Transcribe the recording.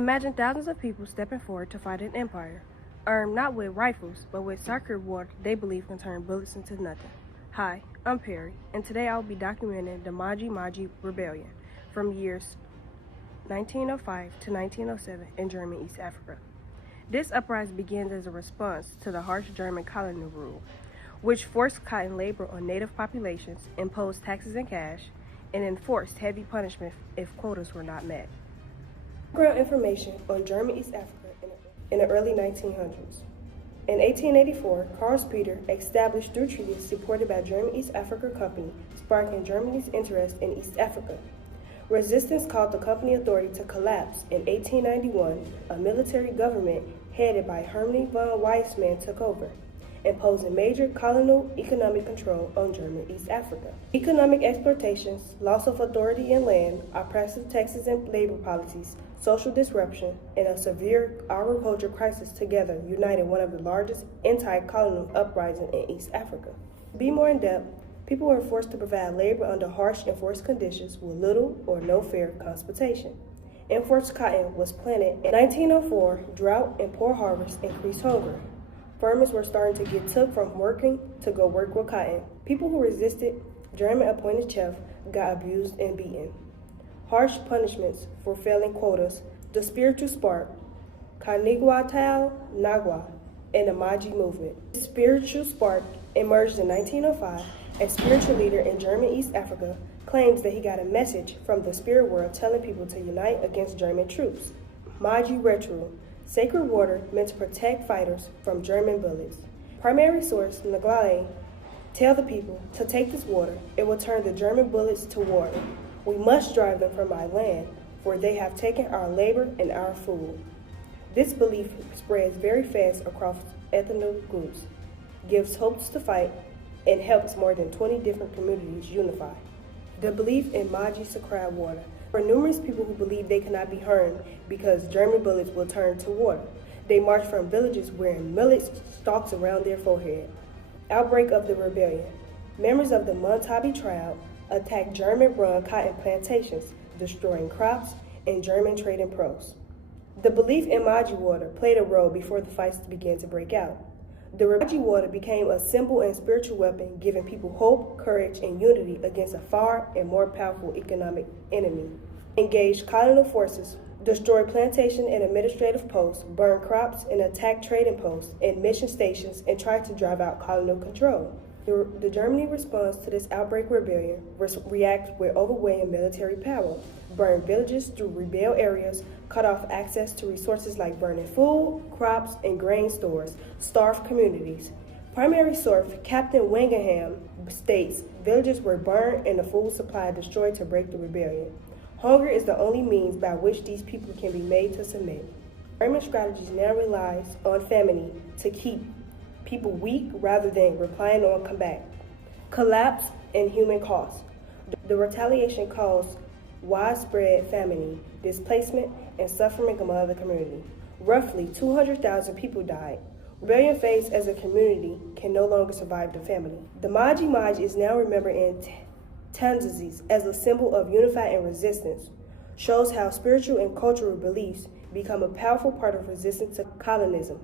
Imagine thousands of people stepping forward to fight an empire, armed not with rifles, but with sacred water they believe can turn bullets into nothing. Hi, I'm Perry, and today I'll be documenting the Maji Rebellion from years 1905 to 1907 in German East Africa. This uprising begins as a response to the harsh German colonial rule, which forced cotton labor on native populations, imposed taxes and cash, and enforced heavy punishment if quotas were not met. Background information on German East Africa in the early 1900s. In 1884, Karl Peter established through treaties supported by German East Africa Company, sparking Germany's interest in East Africa. Resistance caused the company authority to collapse. In 1891, a military government headed by Hermann von Weizmann took over, imposing major colonial economic control on German East Africa. Economic exploitations, loss of authority in land, oppressive taxes and labor policies, social disruption, and a severe agriculture crisis together united one of the largest anti-colonial uprisings in East Africa. To be more in-depth, people were forced to provide labor under harsh enforced conditions with little or no fair compensation. Enforced cotton was planted. In 1904, drought and poor harvest increased hunger. Farmers were starting to get took from working to go work with cotton. People who resisted German-appointed chiefs got abused and beaten. Harsh punishments for failing quotas, the spiritual spark, Kanigwatal Nagwa, and the Maji movement. The spiritual spark emerged in 1905. A spiritual leader in German East Africa claims that he got a message from the spirit world telling people to unite against German troops. Maji ritual, sacred water meant to protect fighters from German bullets. Primary source, Naglai, tell the people to take this water. It will turn the German bullets to water. We must drive them from our land, for they have taken our labor and our food. This belief spreads very fast across ethnic groups, gives hopes to fight, and helps more than 20 different communities unify. The belief in Maji sacred water. There are numerous people who believe they cannot be harmed because German bullets will turn to water. They march from villages wearing millet stalks around their forehead. Outbreak of the rebellion. Members of the Montabi tribe attacked German-run cotton plantations, destroying crops and German trading posts. The belief in Maji water played a role before the fights began to break out. The Maji water became a symbol and spiritual weapon, giving people hope, courage, and unity against a far and more powerful economic enemy. Engaged colonial forces, destroyed plantation and administrative posts, burned crops, and attacked trading posts and mission stations, and tried to drive out colonial control. The Germany response to this outbreak rebellion reacted with overwhelming military power, burned villages through rebel areas, cut off access to resources like burning food, crops, and grain stores, starved communities. Primary source, Captain Wangham, states villages were burned and the food supply destroyed to break the rebellion. Hunger is the only means by which these people can be made to submit. German strategies now relies on famine to keep people weak rather than relying on combat. Collapse and human cost. The retaliation caused widespread famine, displacement, and suffering among the community. Roughly 200,000 people died. Rebellion faced as a community can no longer survive the famine. The Maji is now remembered in Tanzania as a symbol of unity and resistance, shows how spiritual and cultural beliefs become a powerful part of resistance to colonialism.